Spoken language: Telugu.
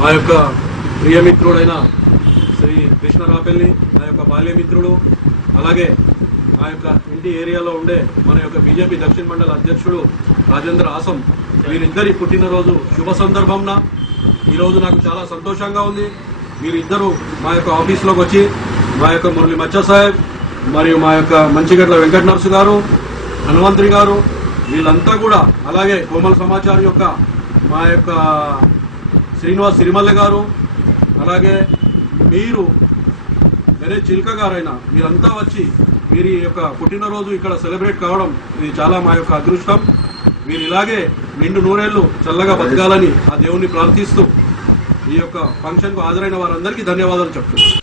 మా యొక్క ప్రియమిత్రుడైన శ్రీ కృష్ణ రాపెల్లి, నా యొక్క బాల్యమిత్రుడు, అలాగే మా యొక్క ఇంటి ఏరియాలో ఉండే మన యొక్క బీజేపీ దక్షిణ మండల అధ్యక్షుడు రాజేంద్ర ఆసం, వీరిద్దరి పుట్టినరోజు శుభ సందర్భంన ఈరోజు నాకు చాలా సంతోషంగా ఉంది. వీరిద్దరూ మా యొక్క ఆఫీస్లోకి వచ్చి మా యొక్క మురళి మచ్చా సాహెబ్ మరియు మా యొక్క మంచిగడ్ల వెంకట నర్సు గారు, హనుమంత్రి గారు, వీళ్ళంతా కూడా, అలాగే కోమల సమాచారం యొక్క మా యొక్క శ్రీనివాస్ సిరిమల్ల గారు, అలాగే మీరు వేరే చిల్క గారైనా మీరంతా వచ్చి వీరి యొక్క పుట్టినరోజు ఇక్కడ సెలబ్రేట్ కావడం ఇది చాలా మా యొక్క అదృష్టం. వీరు ఇలాగే నిండు నూరేళ్లు చల్లగా బతకాలని ఆ దేవుణ్ణి ప్రార్థిస్తూ ఈ యొక్క ఫంక్షన్కు హాజరైన వారందరికీ ధన్యవాదాలు చెప్తున్నాను.